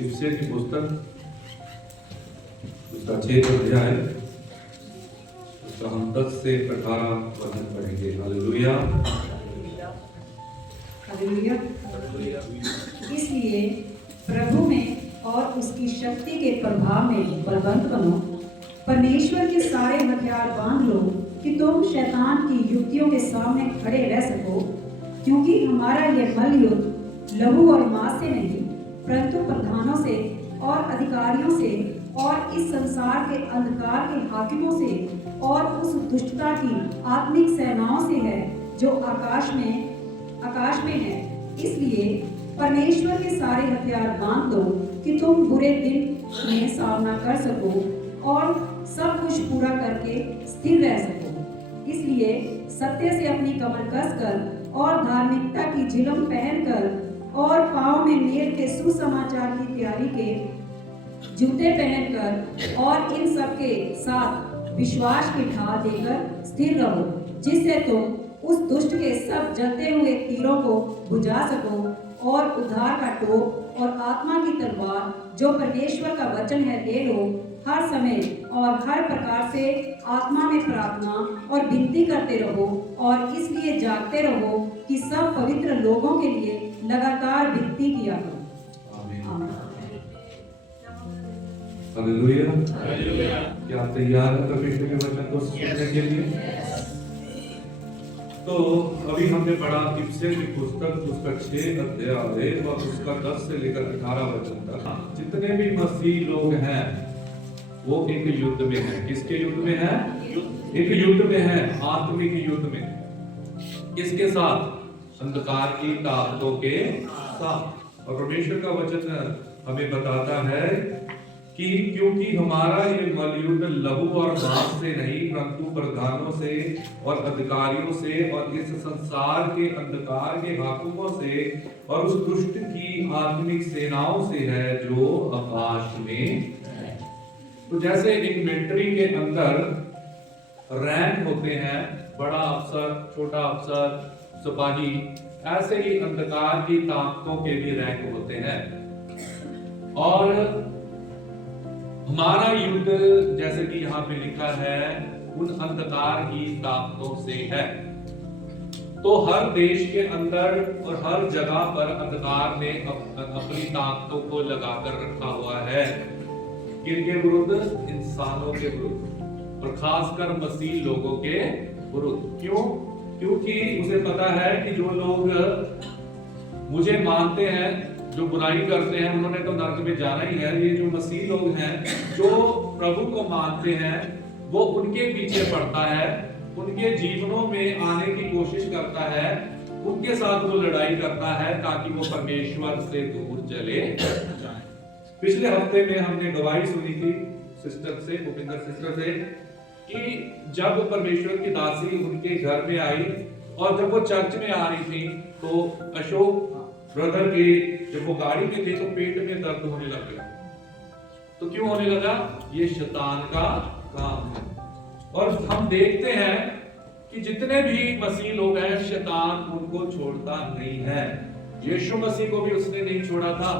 इफ्सियों की पुस्तक उसका 6 अध्याय, उसका हम 10 से 18 वचन पढ़ेंगे। Hallelujah hallelujah. इसलिए प्रभु में और उसकी शक्ति के प्रभाव में बलवंत बनो, परमेश्वर के सारे हथियार बांध लो कि तुम शैतान की युक्तियों के सामने खड़े रह सको, क्योंकि हमारा यह बल युद्ध लहू और मांस से नहीं, परंतु प्रधानों से और अधिकारियों से और इस संसार के अंधकार के हाकिमों से और उस दुष्टता की आत्मिक सेनाओं से है जो आकाश में है। इसलिए परमेश्वर के सारे हथियार बांध दो कि तुम बुरे दिन में सामना कर सको और सब कुछ पूरा करके स्थिर रह सको। इसलिए सत्य से अपनी कमर कसकर और धार्मिकता की झिलम पहनकर और पांव में मेल के सुसमाचार की तैयारी के जूते पहनकर और इन सब के साथ विश्वास की ढाल देकर स्थिर रहो, जिससे तुम उस दुष्ट के सब जलते हुए तीरों को बुझा सको और उद्धार का टोप और आत्मा की तलवार जो परमेश्वर का वचन है ले लो। हर समय और हर प्रकार से आत्मा में प्रार्थना और विनती करते रहो और इसलिए जागते रहो कि सब पवित्र लोगों के लिए लगातार विनती किया करो। हालेलुया। क्या आप तैयार हैं परमेश्वर के वचन को सुनने के लिए? तो अभी हमने पढ़ा इफ्सियों की पुस्तक उसका 6 अध्याय और उसका 10 से लेकर 18 वचन तक। जितने भी मसीह लोग हैं वो एक युद्ध में हैं। किसके युद्ध में है? एक युद्ध में है, आत्मिक युद्ध में। किसके साथ? अंधकार की ताकतों के साथ। और परमेश्वर का वचन हमें बताता है कि क्योंकि हमारा ये मलयुद्ध लहू और मांस से नहीं, परंतु प्रधानों से और अधिकारियों से और इस संसार के अंधकार के हाकिमों से और उस दुष्ट की आत्मिक सेनाओं से है जो आकाश में है। तो जैसे एक मिलिट्री के अंदर रैंक होते हैं, बड़ा अफसर, छोटा अफसर, सिपाही, ऐसे ही अंधकार की ताकतों के भी रैंक होते हैं। और हमारा युद्ध जैसे कि यहाँ पे लिखा है उन अंधकार की ताकतों से है। तो हर देश के अंदर और हर जगह पर अंधकार ने अपनी ताकतों को लगाकर रखा हुआ है। किनके विरुद्ध? इंसानों के विरुद्ध, और खासकर मसीह लोगों के विरुद्ध। क्यों? क्योंकि उसे पता है कि जो लोग मुझे मानते हैं, जो बुराई करते हैं, उन्होंने तो नरक में जाना ही है। ये जो मसीह लोग हैं, जो प्रभु को मानते हैं, वो उनके पीछे पड़ता है, उनके जीवनों में आने की कोशिश करता है, उनके साथ वो लड़ाई करता है ताकि वो परमेश्वर से दूर चले जाएं। पिछले हफ्ते में हमने गवाही सुनी थी सिस्टर से, भूपिंदर सिस्टर से, कि जब परमेश्वर की दासी उनके घर में आई और जब वो चर्च में आ रही थी तो अशोक ब्रदर के जब वो गाड़ी में थे तो पेट में दर्द होने लग गया। तो क्यों होने लगा? ये शैतान का काम है। और हम देखते हैं कि जितने भी मसीह लोग हैं, शैतान उनको छोड़ता नहीं है। यीशु मसीह को भी उसने नहीं छोड़ा था।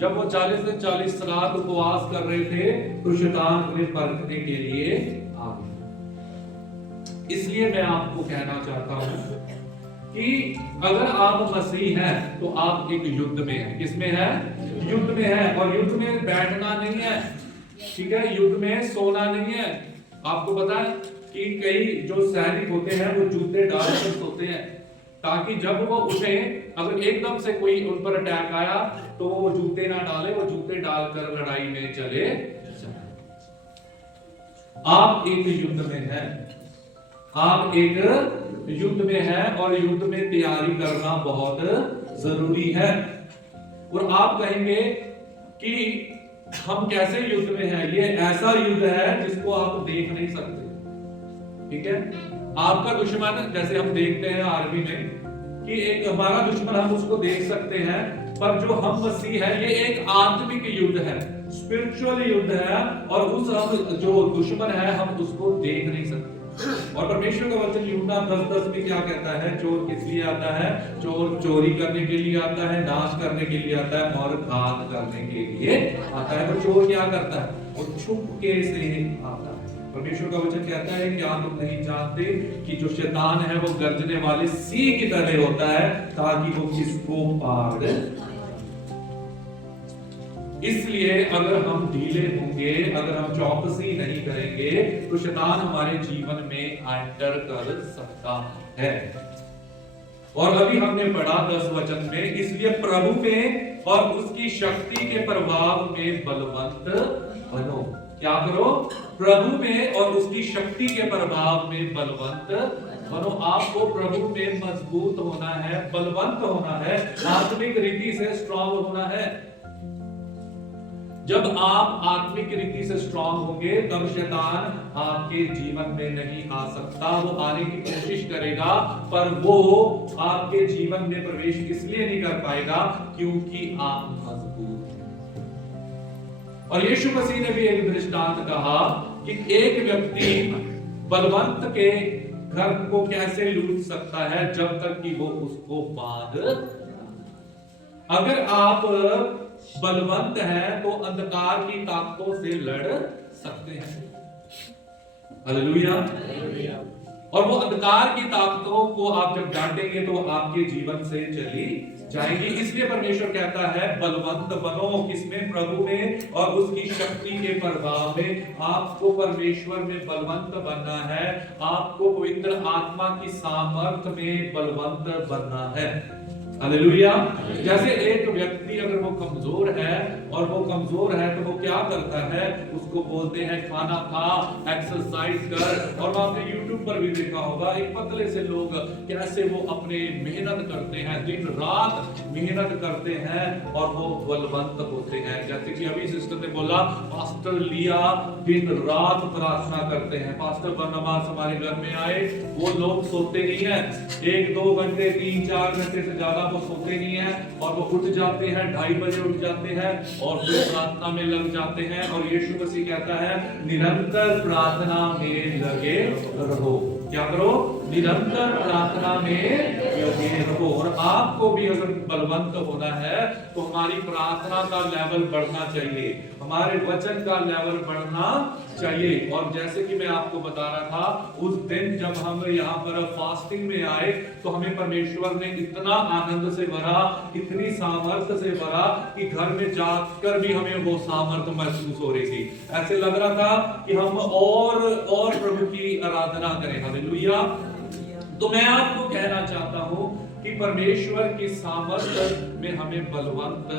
जब वो 40 दिन 40 रात उपवास कर रहे थे तो शैतान उन्हें परखने के लिए आ गया। इसलिए मैं आपको कहना चाहता हूं कि अगर आप मसीह हैं तो आप एक युद्ध में हैं। किसमें है? युद्ध में है। और युद्ध में बैठना नहीं है, ठीक है? युद्ध में सोना नहीं है। आपको पता है कि कई जो सैनिक होते हैं वो जूते डालकर सोते हैं ताकि जब वो उठे, अगर एकदम से कोई उन पर अटैक आया तो वो जूते ना डाले, वो जूते डालकर लड़ाई में चले जाए। आप एक युद्ध में हैं, आप एक युद्ध में है और युद्ध में तैयारी करना बहुत जरूरी है। और आप कहेंगे कि हम कैसे युद्ध में हैं? ये ऐसा युद्ध है जिसको आप देख नहीं सकते, ठीक है? आपका दुश्मन, जैसे हम देखते हैं आर्मी में कि एक हमारा दुश्मन, हम उसको देख सकते हैं, पर जो हम मसीह है ये एक आत्मिक युद्ध है, स्पिरिचुअल युद्ध है। और उस हम जो दुश्मन है हम उसको देख नहीं सकते। और परमेश्वर का वचन यूहन्ना 10:10 में क्या कहता है? चोर किस लिए आता है? चोर चोरी करने के लिए आता है, नाश करने के लिए आता है और घात करने के लिए आता है। तो चोर क्या करता है? वो छुपके से आता है। परमेश्वर का वचन कहता है क्या तुम नहीं जानते कि जो शैतान है वो गर्जने वाले सिंह की तरह होता है ताकि वो किसको पाड़। इसलिए अगर हम ढीले होंगे, अगर हम चौकसी नहीं करेंगे तो शैतान हमारे जीवन में एंटर कर सकता है। और अभी हमने पढ़ा 10 वचन में, इसलिए प्रभु में और उसकी शक्ति के प्रभाव में बलवंत बनो। क्या करो? प्रभु में और उसकी शक्ति के प्रभाव में बलवंत बनो। आपको प्रभु में मजबूत होना है, बलवंत होना है, आत्मिक रीति से स्ट्रांग होना है। जब आप आत्मिक रीति से स्ट्रांग होंगे तब शैतान आपके जीवन में नहीं आ सकता। वो आने की कोशिश करेगा पर वो आपके जीवन में प्रवेश इसलिए नहीं कर पाएगा क्योंकि आप मजबूत हैं। और यीशु मसीह ने भी एक दृष्टांत कहा कि एक व्यक्ति बलवंत के घर को कैसे लूट सकता है जब तक कि वो उसको बांध। अगर आप बलवंत हैं तो अंधकार की ताकतों से लड़ सकते हैं। हालेलुया। और वो अंधकार की ताकतों को आप जब डांटेंगे तो आपके जीवन से चली जाएंगी। इसलिए परमेश्वर कहता है बलवंत बनो। किसमें? प्रभु में और उसकी शक्ति के प्रभाव में। आपको परमेश्वर में बलवंत बनना है, आपको पवित्र आत्मा की सामर्थ में बलवंत बनना है। हालेलुया। जैसे एक व्यक्ति अगर वो कमजोर है और वो कमजोर है तो वो क्या करता है? उसको बोलते हैं खाना खा, एक्सरसाइज कर। और आपने YouTube पर भी देखा होगा एक पतले से लोग कैसे वो अपने मेहनत करते हैं, दिन रात मेहनत करते हैं और वो बलवंत होते हैं। जैसे कि अभी सिस्टर ने बोला पास्टर लिया दिन रात प्रार्थना करते हैं। पास्टर बरनबास हमारे घर में आए, वो लोग सोते नहीं है, 1-2 घंटे 3-4 घंटे से ज्यादा वो सोते नहीं है और वो उठ जाते हैं, 2:30 बजे उठ जाते हैं और फिर प्रार्थना में लग जाते हैं। और यीशु मसीह कहता है निरंतर प्रार्थना में लगे रहो। क्या करो? निरंतर प्रार्थना में लगे रहो। और आपको भी अगर बलवंत होना है तो हमारी प्रार्थना का लेवल बढ़ना चाहिए, हमारे वचन का लेवल बढ़ना चाहिए। और जैसे कि मैं आपको बता रहा था उस दिन जब हम यहाँ पर फास्टिंग में आए तो हमें परमेश्वर ने इतना आनंद से भरा, इतनी सामर्थ्य से भरा कि घर में जाकर भी हमें वो सामर्थ्य महसूस हो रही थी। ऐसे लग रहा था कि हम और प्रभु की आराधना करें। हालेलुया। तो मैं आपको कहना चाहता हूं कि परमेश्वर की सामर्थ्य में हमें बलवंत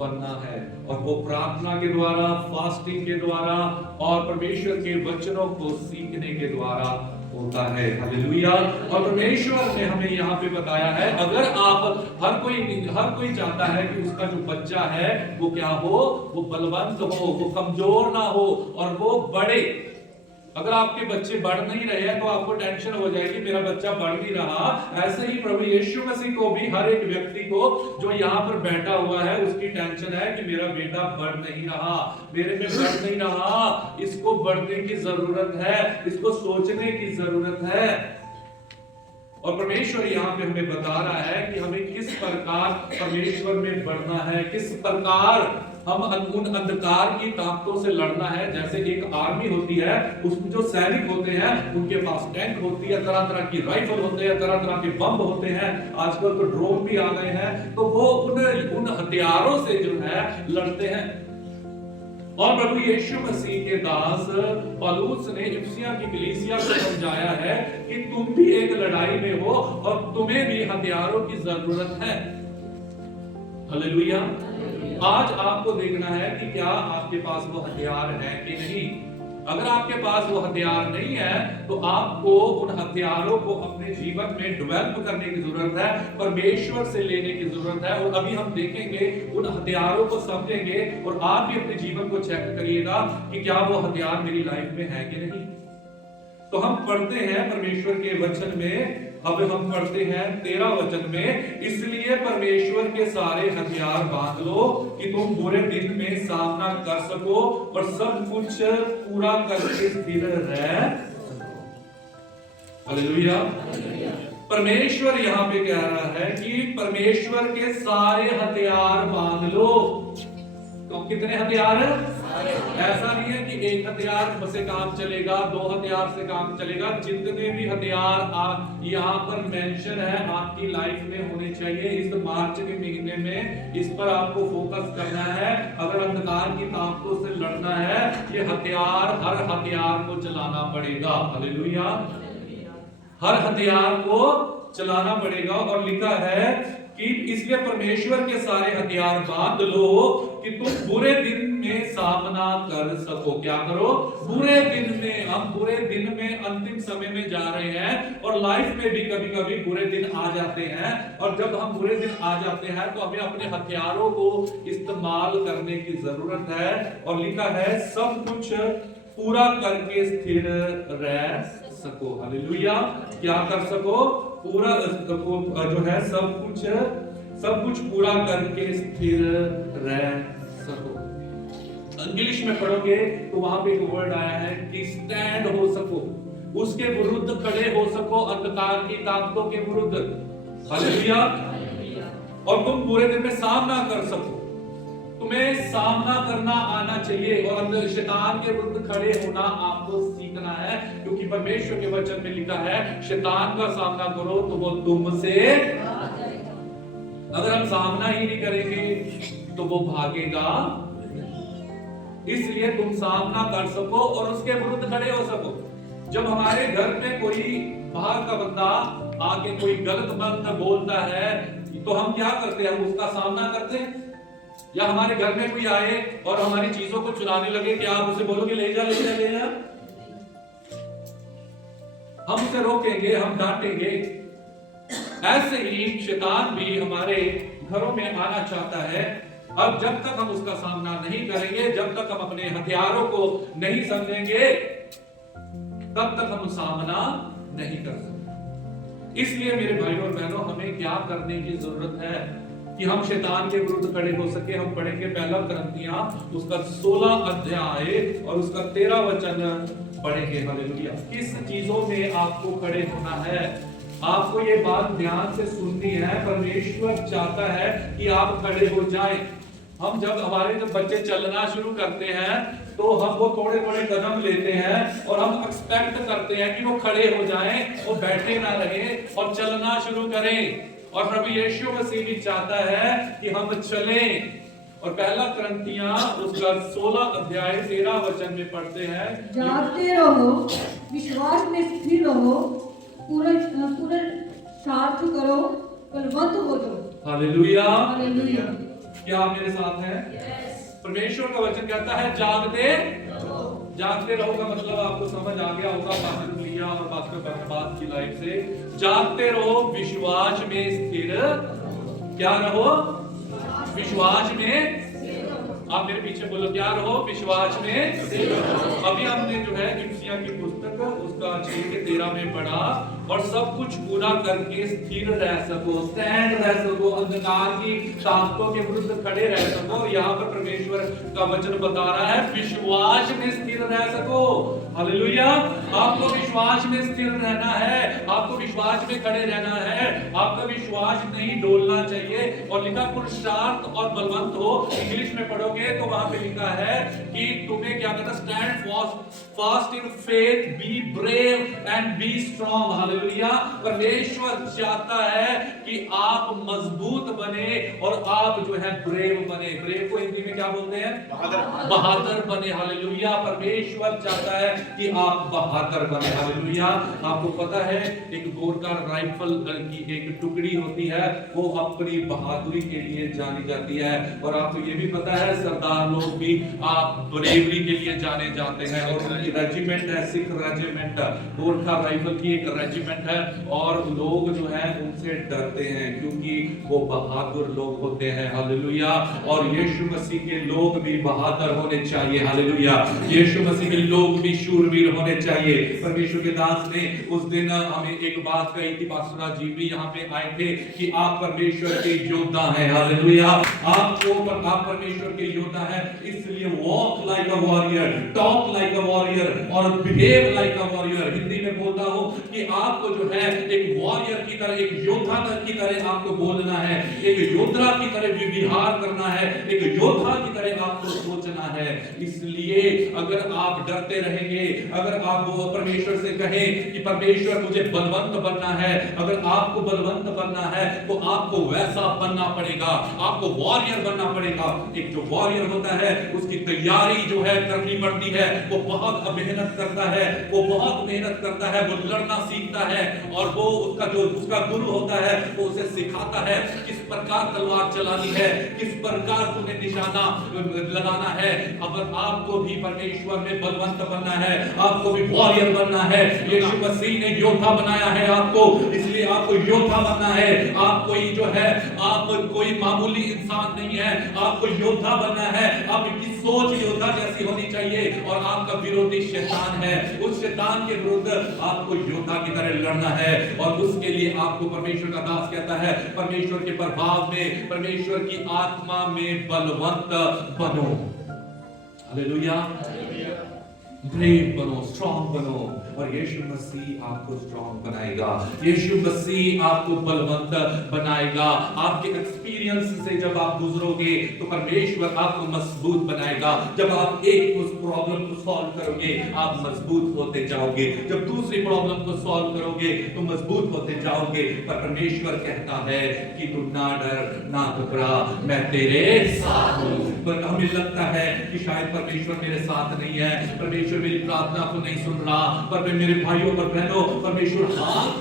बनना है और वो प्रार्थना के द्वारा, फास्टिंग के द्वारा और परमेश्वर के वचनों को सीखने के द्वारा होता है। हालेलुया। और परमेश्वर ने हमें यहाँ पे बताया है अगर आप हर कोई चाहता है कि उसका जो बच्चा है वो क्या हो? वो बलवंत हो, वो कमजोर ना हो और वो बढ़े। अगर आपके बच्चे बढ़ नहीं रहे हैं तो आपको टेंशन हो जाएगी मेरा बच्चा बढ़ नहीं रहा। ऐसे ही प्रभु यीशु मसीह को भी हर एक व्यक्ति को जो यहाँ पर बैठा हुआ है उसकी टेंशन है कि मेरा बेटा बढ़ नहीं रहा, मेरे में बढ़ नहीं रहा। इसको बढ़ने की जरूरत है, इसको सोचने की जरूरत है। और परमेश्वर यहाँ पे हमें बता रहा है कि हमें किस प्रकार परमेश्वर में बढ़ना है, किस प्रकार हम उन अंधकार की ताकतों से लड़ना है। जैसे एक आर्मी होती है, उसमें जो सैनिक होते हैं उनके पास टैंक होती है, तरह तरह की राइफल होते हैं, तरह तरह के बम होते हैं, आजकल तो ड्रोन भी आ गए हैं। तो वो उन हथियारों से जो है लड़ते हैं। और प्रभु यीशु मसीह के दास पौलुस ने इफिसियों की कलीसिया को समझाया है कि तुम भी एक लड़ाई में हो और तुम्हें भी हथियारों की जरूरत है। हालेलुया। आज आपको देखना है कि क्या आपके पास वो हथियार है कि नहीं। अगर आपके पास वो हथियार नहीं है तो आपको उन हथियारों को अपने जीवन में डेवलप करने की जरूरत है, परमेश्वर से लेने की जरूरत है। और अभी हम देखेंगे उन हथियारों को समझेंगे और आप भी अपने जीवन को चेक करिएगा कि क्या वो हथियार मेरी लाइफ में है कि नहीं। तो हम पढ़ते हैं परमेश्वर के वचन में, अब हम पढ़ते हैं 13 वचन में, इसलिए परमेश्वर के सारे हथियार बांध लो कि तुम बुरे दिन में सामना कर सको और सब कुछ पूरा करके स्थिर रह। हालेलुया। परमेश्वर यहाँ पे कह रहा है कि परमेश्वर के सारे हथियार बांध लो। तो कितने हथियार है? ऐसा नहीं है कि एक हथियार से काम चलेगा, दो हथियार से काम चलेगा। जितने भी हथियार यहाँ पर मेंशन है आपकी लाइफ में होने चाहिए। इस मार्च के महीने में इस पर आपको फोकस करना है। अगर अंधकार की ताकतों से लड़ना है, ये हथियार, हर हथियार को चलाना पड़ेगा। हालेलुया। हर हथियार को चलाना पड़ेगा। और लिखा है कि इसलिए परमेश्वर के सारे हथियार बांध लो कि तुम बुरे दिन में सामना कर सको। क्या करो? बुरे दिन में। हम बुरे दिन में, अंतिम समय में जा रहे हैं और लाइफ में भी कभी कभी बुरे दिन आ जाते हैं। और जब हम बुरे दिन आ जाते हैं तो हमें अपने हथियारों को इस्तेमाल करने की जरूरत है। और लिखा है सब कुछ पूरा करके स्थिर रह सको। हालेलुया। क्या कर सको? पूरा जो है सब कुछ पूरा करके स्थिर रह सको। इंग्लिश में पढ़ोगे तो वहां पे एक वर्ड आया है कि स्टैंड हो सको, उसके विरुद्ध खड़े हो सको, अंधकार की ताकतों के विरुद्ध। हालेलुया। और तुम बुरे दिन में सामना कर सको। तुम्हें सामना करना आना चाहिए और शैतान के विरुद्ध खड़े होना आपको सीखना है, क्योंकि परमेश्वर के वचन में लिखा है शैतान का सामना करो तो वो तुमसे, अगर हम सामना ही नहीं करेंगे तो वो भागेगा। इसलिए तुम सामना कर सको और उसके विरुद्ध खड़े हो सको। जब हमारे घर में कोई बाहर का बंदा आके कोई गलत बात बोलता है तो हम क्या करते हैं? हम उसका सामना करते हैं। या हमारे घर में कोई आए और हमारी चीजों को चुराने लगे, क्या आप उसे बोलोगे ले जा ले जा ले जा? हम उसे रोकेंगे, हम डांटेंगे। ऐसे ही शैतान भी हमारे घरों में आना चाहता है। अब जब तक हम उसका सामना नहीं करेंगे, जब तक हम अपने हथियारों को नहीं समझेंगे, तब तक हम सामना नहीं कर सकते। इसलिए मेरे भाइयों और बहनों, हमें क्या करने की जरूरत है कि हम शैतान के विरुद्ध खड़े हो सके। हम पढ़ेंगे पहला कुरिन्थियों उसका 16 अध्याय और उसका 13 वचन पढ़ेंगे। हालेलुया। किस चीजों में आपको खड़े होना है? आपको ये बात ध्यान से सुननी है। परमेश्वर चाहता है कि आप खड़े हो जाएं। हम जब बच्चे चलना शुरू करते हैं तो हम वो थोड़े थोड़े कदम लेते हैं और हम एक्सपेक्ट करते हैं कि वो खड़े हो जाएं, वो बैठे ना रहे और चलना शुरू करें। और प्रभु यीशु मसीह भी चाहता है कि हम चलें। और पहला कुरिन्थियों उसका 16 अध्याय 13 वचन में पढ़ते हैं, जागते रहो, विश्वास में स्थिर रहो, पूरा सार्थ करो, बलवंत हो जाओ। हालेलुया। हालेलुया। क्या आप मेरे साथ हैं? परमेश्वर का वचन कहता है जागते रहो का मतलब आपको समझ आ गया होगा पास्टर लिया और पास्टर बरनबास की लाइफ से। जागते रहो, विश्वास में स्थिर क्या रहो? विश्वास में। आप मेरे पीछे बोलो, क्या रहो? विश्वास में। अभी हमने जो है इफिसियों की पुस्तक उसका 6-13 में पढ़ा, और सब कुछ पूरा करके स्थिर रह सको, स्टैंड रह सको, अंधकार की ताकतों के विरुद्ध खड़े रह सको। यहाँ पर परमेश्वर का वचन बता रहा है विश्वास में स्थिर रह सको। हालेलुया। आपको विश्वास में स्थिर रहना है, आपको विश्वास में खड़े रहना है, आपका विश्वास नहीं डोलना चाहिए। और लिखा पुरुषार्थ और बलवंत हो। इंग्लिश में पढ़ोगे तो वहां पे लिखा है कि तुम्हें क्या करना? Stand fast in faith, be brave and be strong. Hallelujah. परमेश्वर चाहता है कि आप मजबूत बने और आप जो है ब्रेव बने। ब्रेव को हिंदी में क्या बोलते हैं? बहादुर बने। हालेलुया। परमेश्वर चाहता है कि आप बहादुर बने। हालेलुया। आपको पता है एक गोरखा राइफल की एक टुकड़ी होती है, वो अपनी बहादुरी के लिए जानी जाती है। और आपको ये भी पता है सरदार लोग भी आप ब्रेवरी के लिए जाने जाते हैं। और उनकी रेजिमेंट है, सिख रेजिमेंट, गोरखा राइफल की एक रेजिमेंट है। और लोग जो है उनसे डरते हैं क्योंकि वो बहादुर लोग होते हैं। हालेलुया। और यीशु मसीह के लोग भी बहादुर होने चाहिए। हालेलुया। यीशु मसीह के लोग भी शूरवीर होने चाहिए। परमेश्वर के दास ने उस दिन हमें एक बात कही थी, पास्टर जी भी यहाँ पे आए थे कि आप परमेश्वर के योद्धा हैं। हालेलुया। आप परमेश्वर के योद्धा हैं, इसलिए walk like a warrior, talk like a warrior और behave like a warrior. Hindi में बोलता हूं कि आप आपको जो है एक वॉरियर की तरह, एक योद्धा की तरह आपको बोलना है, एक योद्धा की तरह विहार करना है, एक योद्धा की तरह आपको सोचना है। इसलिए अगर आप डरते रहेंगे, अगर आप परमेश्वर से कहें कि परमेश्वर मुझे बलवंत बनना है, अगर आपको बलवंत बनना है तो आपको वैसा बनना पड़ेगा, आपको वॉरियर बनना पड़ेगा। एक जो वॉरियर होता है उसकी तैयारी जो है करनी पड़ती है, वो बहुत मेहनत करता है, वो बहुत मेहनत करता है, वो लड़ना सीखता है, और वो उसका गुरु होता है वो उसे सिखाता है किस प्रकार तलवार चलानी है, किस प्रकार तुम्हें निशाना लगाना है। अगर आपको भी परमेश्वर में बलवंत बनना है, आपको भी वॉरियर बनना है, यीशु मसीह ने योद्धा बनाया है आपको, इसलिए आपको योद्धा बनना है। आप कोई जो है, आप कोई मामूली इंसान नहीं है, आपको योद्धा बनना है। आपकी सोच योद्धा जैसी होनी चाहिए, और आपका विरोधी शैतान है, उस शैतान के विरुद्ध आपको योद्धा की तरह लड़ना है। और उसके लिए आपको परमेश्वर का दास कहता है, परमेश्वर के प्रभाव में, परमेश्वर की आत्मा में बलवंत बनो। हालेलुया, ब्रेव बनो, स्ट्रॉन्ग बनो, और यीशु मसीह आपको स्ट्रॉन्ग बनाएगा, यीशु मसीह आपको बलवंत बनाएगा। आपके एक्सपीरियंस से जब आप गुजरोगे तो परमेश्वर आपको मजबूत बनाएगा। जब आप एक उस प्रॉब्लम को सॉल्व करोगे आप मजबूत होते जाओगे, जब दूसरी प्रॉब्लम को सॉल्व करोगे तो मजबूत होते जाओगे। पर परमेश्वर कहता है कि तू ना डर, ना घबरा, मैं तेरे साथ हूं। पर हमें लगता है कि शायद परमेश्वर मेरे साथ नहीं है, परमेश्वर मेरी प्रार्थना को नहीं सुन रहा, पर मेरे भाइयों और बहनों, परमेश्वर हाथ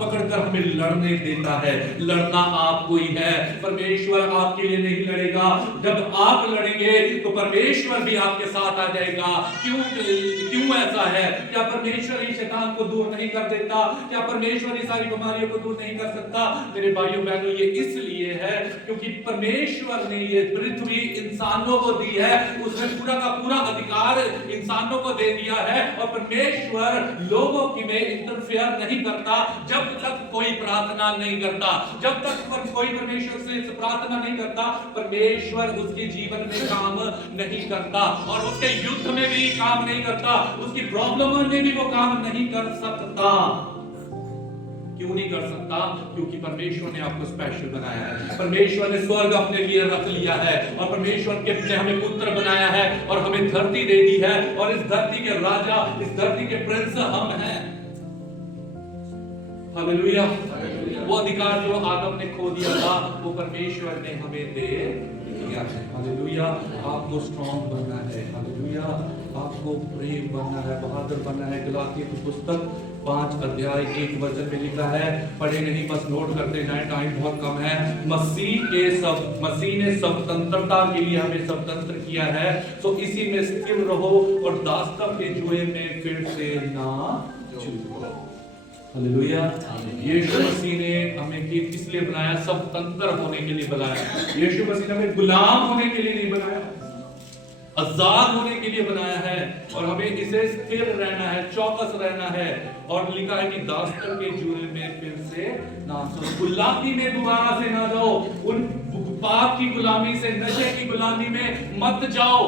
पकड़कर हमें लड़ने देता है। लड़ना आपको ही है, परमेश्वर आपके लिए नहीं लड़ेगा। जब आप लड़ेंगे तो परमेश्वर भी आपके साथ आ जाएगा। क्यों ऐसा है? क्या परमेश्वर ही शैतान को दूर नहीं कर देता? क्या परमेश्वर ही सारी बीमारियों को दूर नहीं कर सकता? मेरे भाइयों बहनों, ये इसलिए है क्योंकि परमेश्वर ने ये पृथ्वी इंसानों को दी है, उसने पूरा का पूरा अधिकार इंसानों को दे दिया है, और परमेश्वर लोगों की में इंटरफेयर नहीं करता जब तक कोई प्रार्थना नहीं करता। जब तक कोई परमेश्वर से प्रार्थना नहीं करता, परमेश्वर उसके जीवन में काम नहीं करता, और उसके युद्ध में भी काम नहीं करता, उसकी प्रॉब्लम में भी वो काम नहीं कर सकता। क्यों नहीं कर सकता? क्योंकि परमेश्वर ने आपको स्पेशल बनाया है, परमेश्वर ने स्वर्ग अपने लिए रख लिया है, और परमेश्वर ने हमें पुत्र बनाया है, और हमें धरती दे दी है, और इस धरती के राजा, इस धरती के प्रिंस हम हैं। हालेलुया। वो अधिकार जो आदम ने खो दिया था वो परमेश्वर ने हमें दे दिया है। हालेलुया। आपको स्ट्रॉन्ग बनना है, हालेलुया, आपको ब्रेव बनना है, बहादुर बनना है। गलातियों की पुस्तक 5 अध्याय 1 वचन में लिखा है, पढ़े नहीं बस नोट करते जाएं, टाइम बहुत कम है। मसीह ने स्वतंत्रता के लिए हमें स्वतंत्र किया है, तो इसी में स्थिर रहो और दासत्व के जुए में फिर से ना चूको। हालेलुया। यीशु मसीह ने हमें किस लिए बनाया? स्वतंत्र होने के लिए बनाया। यीशु मसीह ने हमें गुलाम होने के लिए नहीं बनाया, आजाद होने के लिए बनाया है, और हमें इसे स्थिर रहना है, चौकस रहना है। और लिखा है कि दासत्व के जुए में फिर से ना चलो, गुलामी में दोबारा से ना जाओ, उन पाप की गुलामी से, नशे की गुलामी में मत जाओ।